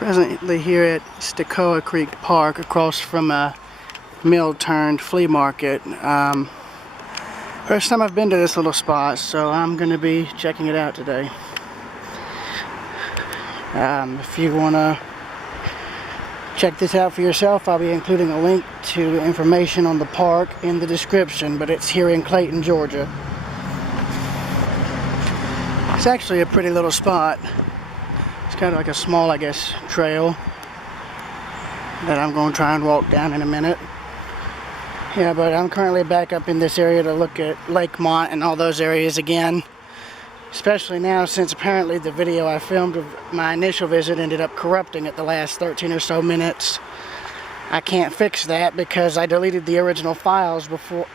Presently here at Stokoa Creek Park, across from a mill-turned flea market. First time I've been to this little spot, so I'm going to be checking it out today. If you want to check this out for yourself, I'll be including a link to information on the park in the description, but it's here in Clayton, Georgia. It's actually a pretty little spot. It's kind of like a small, I guess, trail that I'm going to try and walk down in a minute. Yeah, but I'm currently back up in this area to look at Lakemont and all those areas again. Especially now, since apparently the video I filmed of my initial visit ended up corrupting at the last 13 or so minutes. I can't fix that because I deleted the original files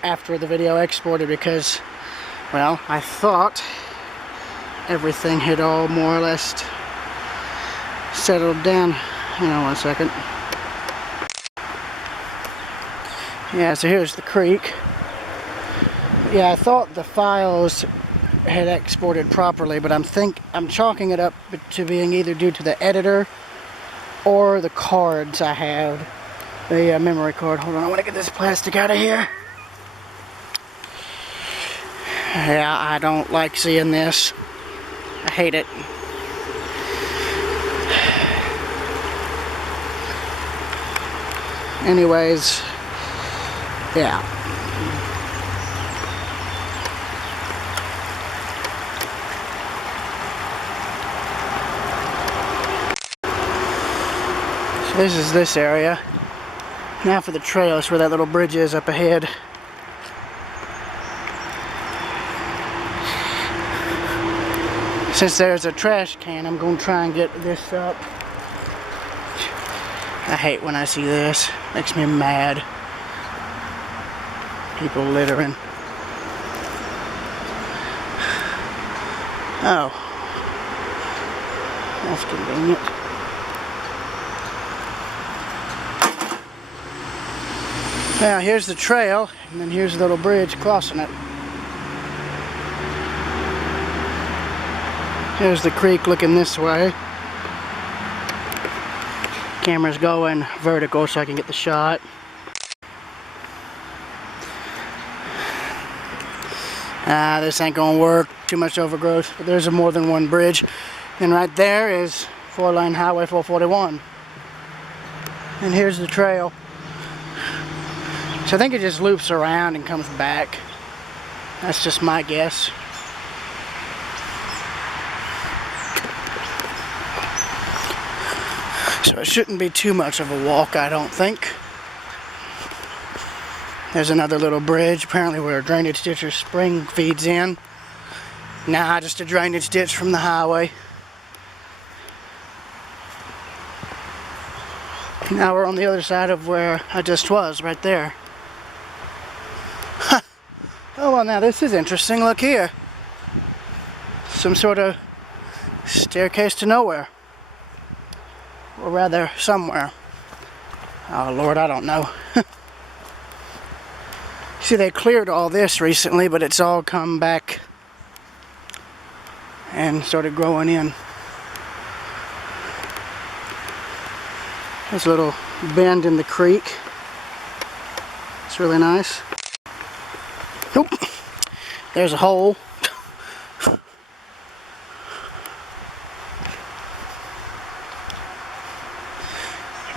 after the video exported because, well, I thought everything had all more or less settled down. Hang on one second. Yeah, so here's the creek. Yeah, I thought the files had exported properly, but I'm chalking it up to being either due to the editor or the cards I have. The memory card. Hold on, I want to get this plastic out of here. Yeah, I don't like seeing this. I hate it. Anyways, yeah. So this is this area. Now for the trail, that's where that little bridge is up ahead. Since there's a trash can, I'm going to try and get this up. I hate when I see this. Makes me mad. People littering. Oh. That's convenient. Now here's the trail, and then here's the little bridge crossing it. Here's the creek looking this way. Camera's going vertical so I can get the shot. This ain't gonna work. Too much overgrowth. But there's more than one bridge. And right there is 4-lane Highway 441. And here's the trail. So I think it just loops around and comes back. That's just my guess. So it shouldn't be too much of a walk, I don't think. There's another little bridge, apparently where a drainage ditch or spring feeds in. Nah, just a drainage ditch from the highway. Now we're on the other side of where I just was, right there. Huh. Oh, well, now this is interesting. Look here. Some sort of staircase to nowhere. Or rather, somewhere. Oh, Lord, I don't know. See, they cleared all this recently, but it's all come back and started growing in. There's a little bend in the creek. It's really nice. Nope. There's a hole.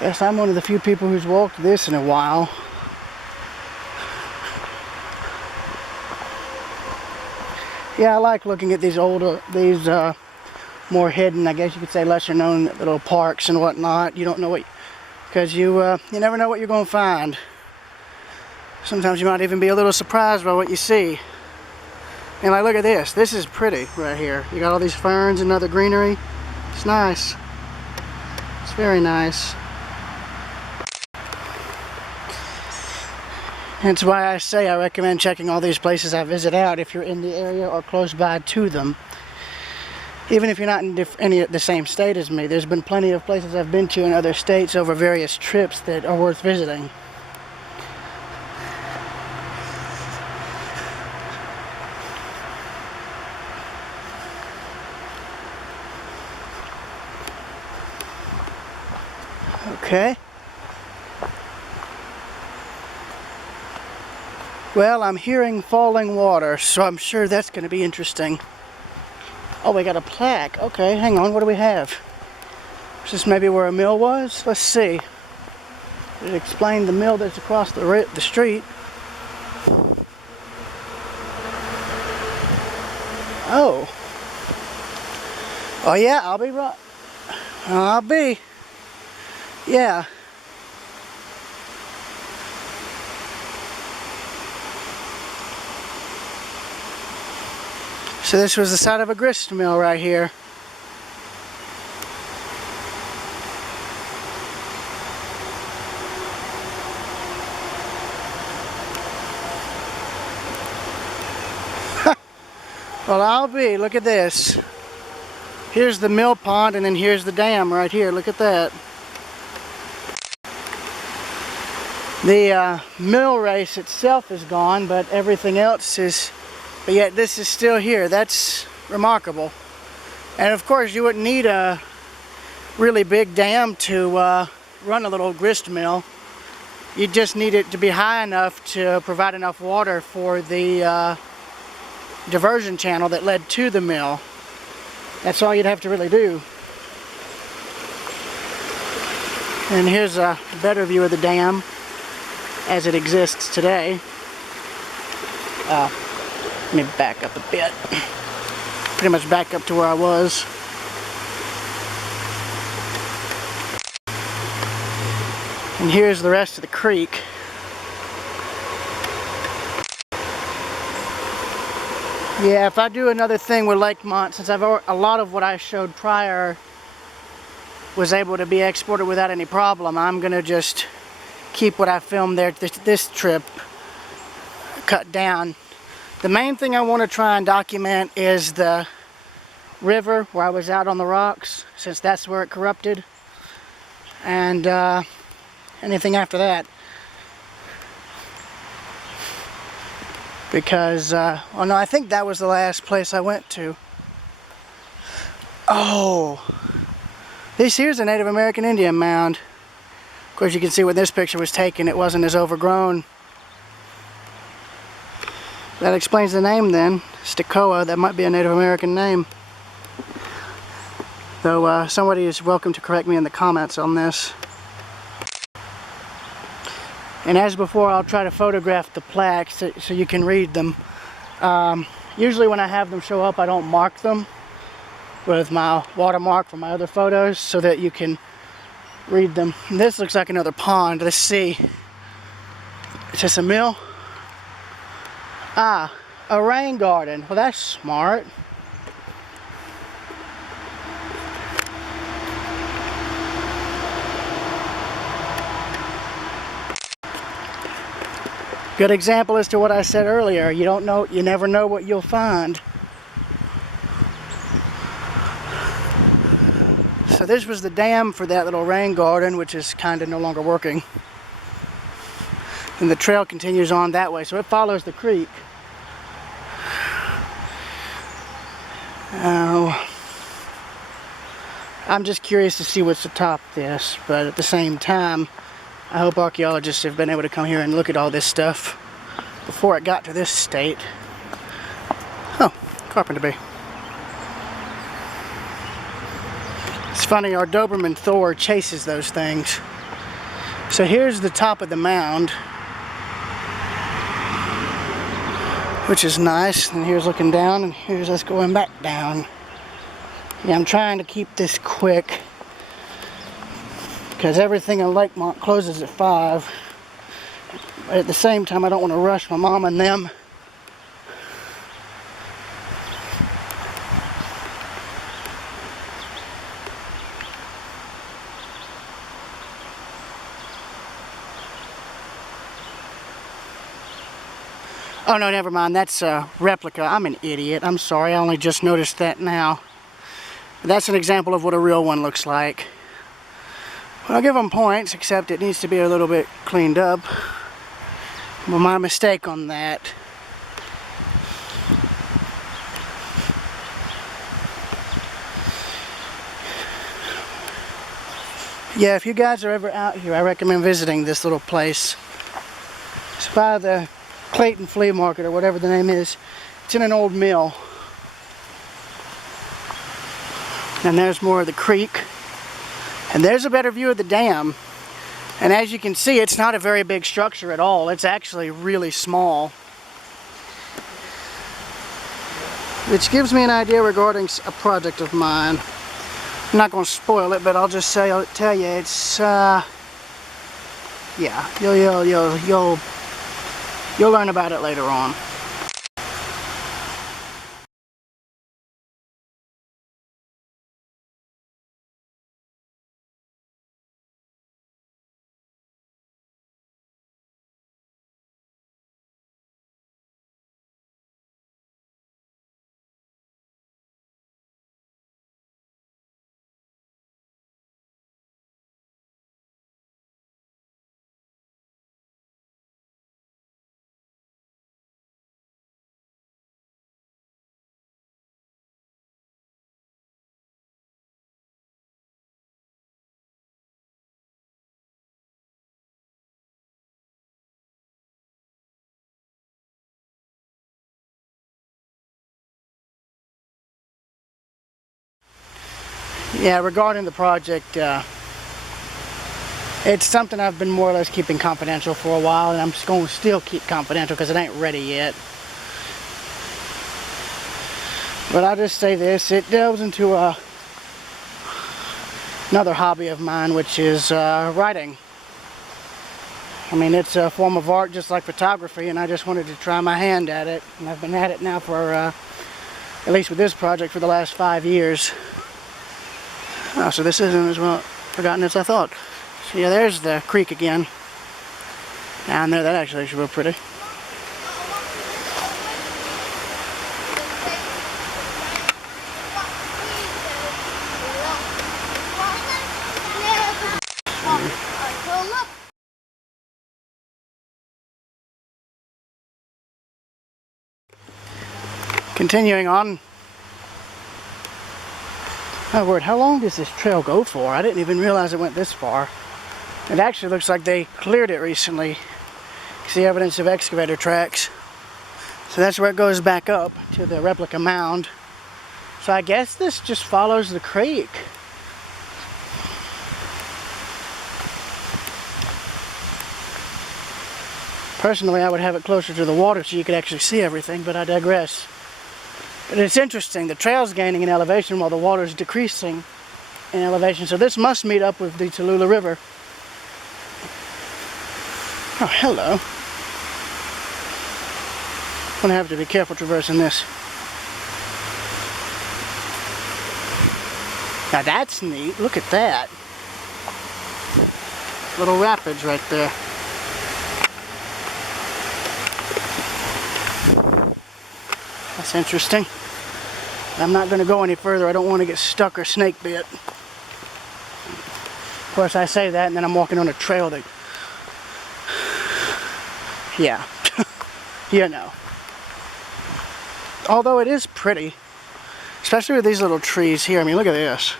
Guess I'm one of the few people who's walked this in a while. Yeah, I like looking at these more hidden, I guess you could say lesser known little parks and whatnot. You don't know what, because you never know what you're going to find. Sometimes you might even be a little surprised by what you see. And like, look at this. This is pretty right here. You got all these ferns and other greenery. It's nice. It's very nice. That's why I say I recommend checking all these places I visit out if you're in the area or close by to them. Even if you're not in the same state as me, there's been plenty of places I've been to in other states over various trips that are worth visiting. Okay. Well, I'm hearing falling water, so I'm sure that's going to be interesting. Oh, we got a plaque. Okay, hang on. What do we have? Is this maybe where a mill was? Let's see. It explained the mill that's across the street. Oh. Oh yeah, I'll be right. I'll be. Yeah. So this was the side of a grist mill right here. Well, I'll be. Look at this. Here's the mill pond, and then here's the dam right here. Look at that. The mill race itself is gone, but everything else is, but yet this is still here. That's remarkable. And of course, you wouldn't need a really big dam to run a little grist mill. You just need it to be high enough to provide enough water for the diversion channel that led to the mill. That's all you'd have to really do. And here's a better view of the dam as it exists today. Let me back up a bit. Pretty much back up to where I was. And here's the rest of the creek. Yeah, if I do another thing with Lakemont, since a lot of what I showed prior was able to be exported without any problem, I'm gonna just keep what I filmed there this trip cut down. The main thing I want to try and document is the river where I was out on the rocks, since that's where it corrupted, and anything after that. Because, oh no, I think that was the last place I went to. Oh, this here's a Native American Indian mound. Of course, you can see when this picture was taken, it wasn't as overgrown. That explains the name then, Stokoa. That might be a Native American name. Though somebody is welcome to correct me in the comments on this. And as before, I'll try to photograph the plaques so you can read them. Usually when I have them show up, I don't mark them with my watermark from my other photos so that you can read them. And this looks like another pond. Let's see. Is this a mill? Ah, a rain garden. Well, that's smart. Good example as to what I said earlier. You don't know, you never know what you'll find. So this was the dam for that little rain garden, which is kind of no longer working. And the trail continues on that way, so it follows the creek. I'm just curious to see what's atop this, but at the same time, I hope archaeologists have been able to come here and look at all this stuff before it got to this state. Oh, Carpenter Bay. It's funny, our Doberman Thor chases those things. So here's the top of the mound, which is nice. And here's looking down, and here's us going back down. Yeah, I'm trying to keep this quick because everything in Lakemont closes at 5. But at the same time, I don't want to rush my mom and them. Oh no, never mind. That's a replica. I'm an idiot. I'm sorry. I only just noticed that now. But that's an example of what a real one looks like. I'll give them points, except it needs to be a little bit cleaned up. Well, my mistake on that. Yeah, if you guys are ever out here, I recommend visiting this little place. It's by the Clayton Flea Market, or whatever the name is. It's in an old mill. And there's more of the creek. And there's a better view of the dam. And as you can see, it's not a very big structure at all. It's actually really small. Which gives me an idea regarding a project of mine. I'm not going to spoil it, but I'll just tell you, it's yeah, you'll learn about it later on. Yeah, regarding the project, it's something I've been more or less keeping confidential for a while, and I'm just going to still keep confidential because it ain't ready yet. But I'll just say this, it delves into another hobby of mine, which is writing. I mean, it's a form of art just like photography, and I just wanted to try my hand at it. And I've been at it now for, at least with this project, for the last 5 years. Oh, so this isn't as well forgotten as I thought. So yeah, there's the creek again. Down there, that actually looks real pretty. Continuing on. Oh word, how long does this trail go for? I didn't even realize it went this far. It actually looks like they cleared it recently. You see evidence of excavator tracks. So that's where it goes back up to the replica mound. So I guess this just follows the creek. Personally, I would have it closer to the water so you could actually see everything, but I digress. But it's interesting, the trail's gaining in elevation while the water's decreasing in elevation. So this must meet up with the Tallulah River. Oh, hello. I'm gonna have to be careful traversing this. Now that's neat, look at that. Little rapids right there. That's interesting. I'm not going to go any further. I don't want to get stuck or snake bit. Of course, I say that and then I'm walking on a trail that... Yeah. You know. Although it is pretty. Especially with these little trees here. I mean, look at this.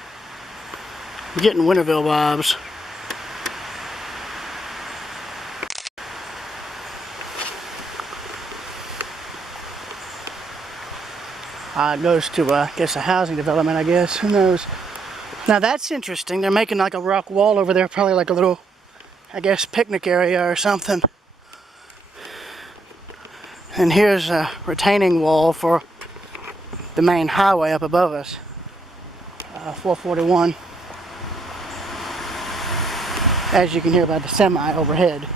I'm getting Winterville vibes. It goes to, I guess, a housing development, I guess. Who knows? Now that's interesting. They're making like a rock wall over there, probably like a little, I guess, picnic area or something. And here's a retaining wall for the main highway up above us. 441. As you can hear by the semi overhead.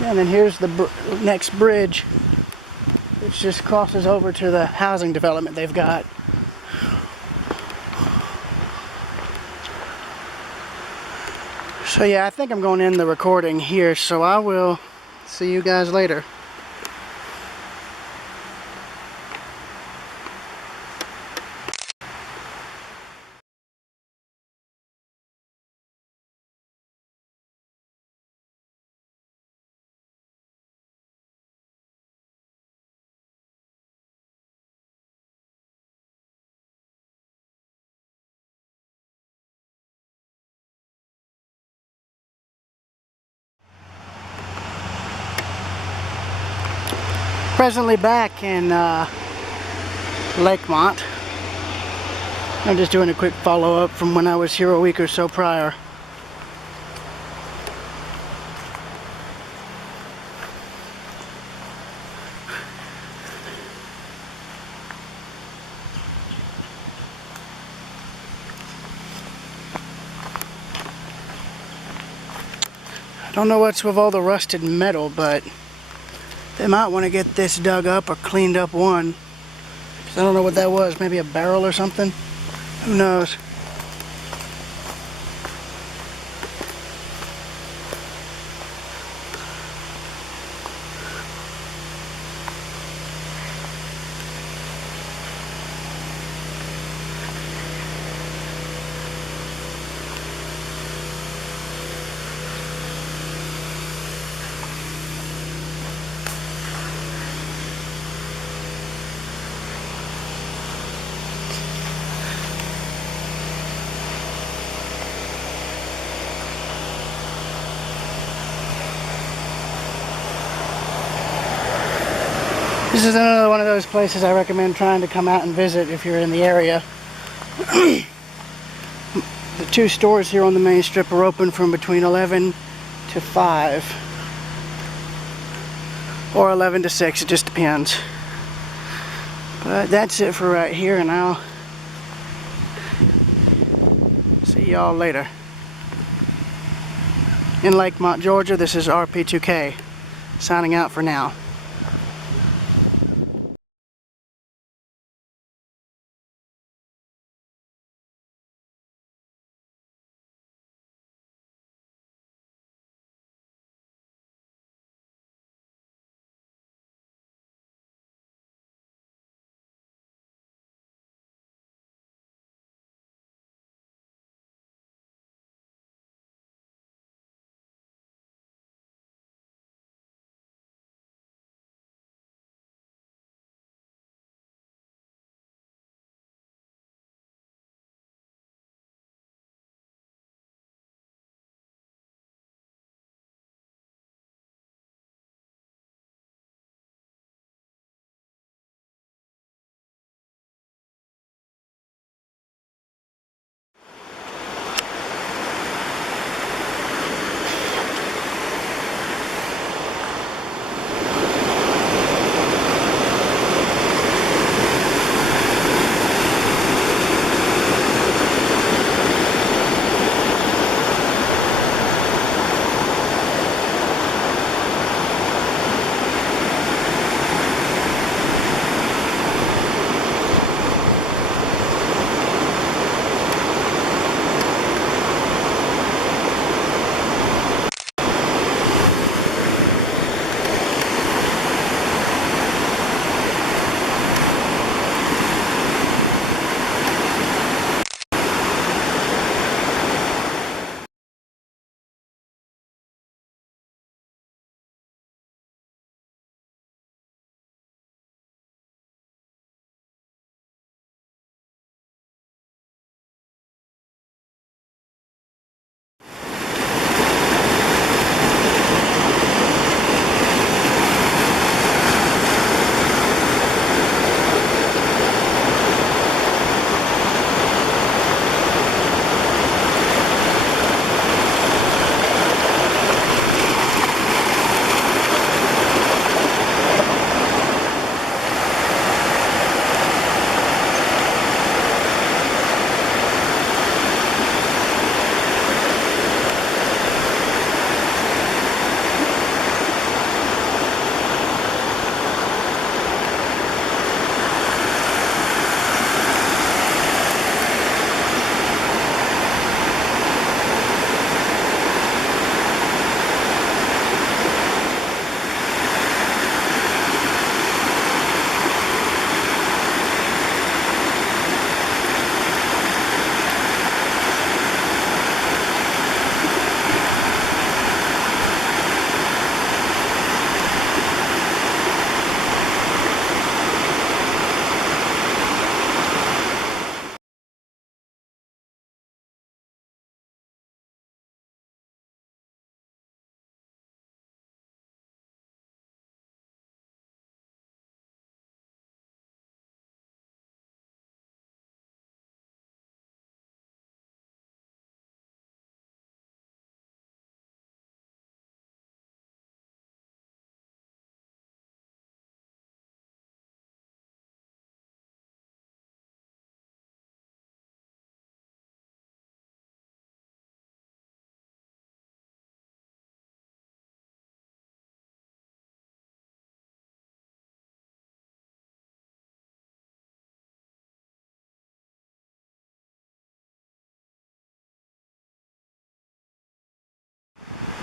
And then here's the next bridge, which just crosses over to the housing development they've got. So yeah, I think I'm going to end the recording here, so I will see you guys later. Presently back in Lakemont. I'm just doing a quick follow-up from when I was here a week or so prior. I don't know what's with all the rusted metal, but they might want to get this dug up or cleaned up one. 'Cause I don't know what that was, maybe a barrel or something? Who knows? This is another one of those places I recommend trying to come out and visit if you're in the area. The two stores here on the main strip are open from between 11 to 5. Or 11 to 6, it just depends. But that's it for right here, and I'll see y'all later. In Lakemont, Georgia, this is RP2K, signing out for now.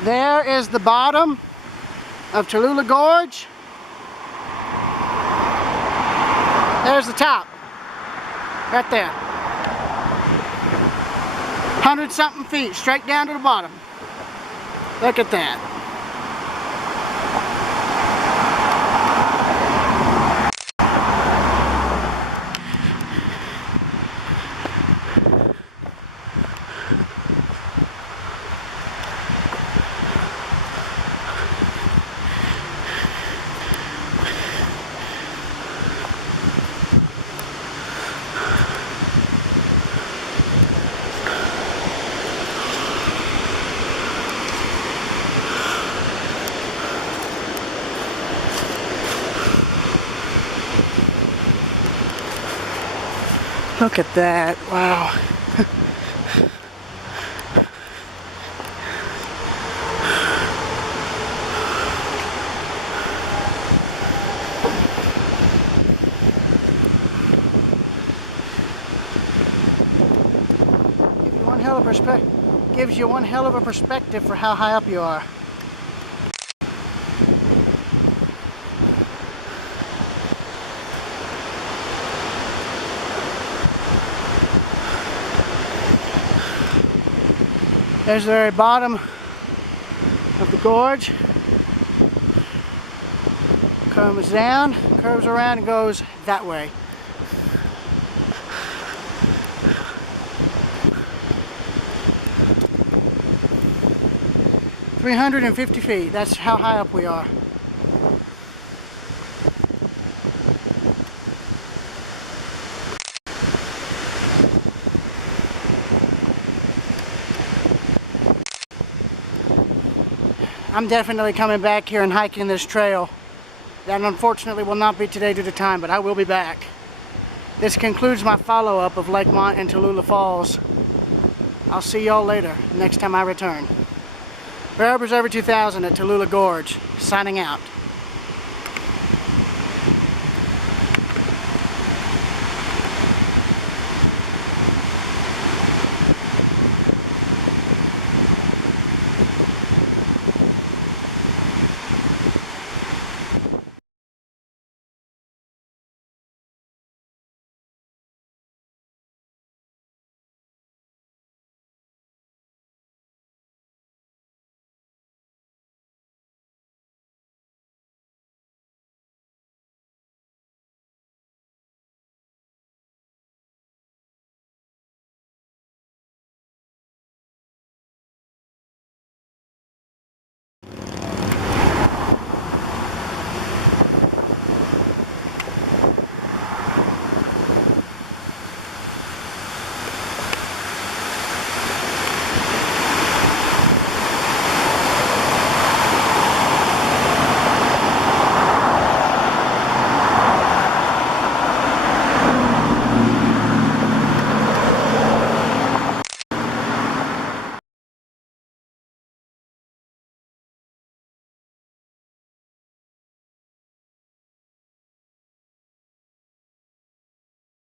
There is the bottom of Tallulah Gorge. There's the top, right there. 100-something feet, straight down to the bottom. Look at that. Look at that, wow. Gives you one hell of a perspective for how high up you are. There's the very bottom of the gorge. Comes down, curves around, and goes that way. "350 feet, that's how high up we are. I'm definitely coming back here and hiking this trail. That unfortunately will not be today due to time, but I will be back. This concludes my follow-up of Lakemont and Tallulah Falls. I'll see y'all later, next time I return. Bear Observer 2000 at Tallulah Gorge, signing out.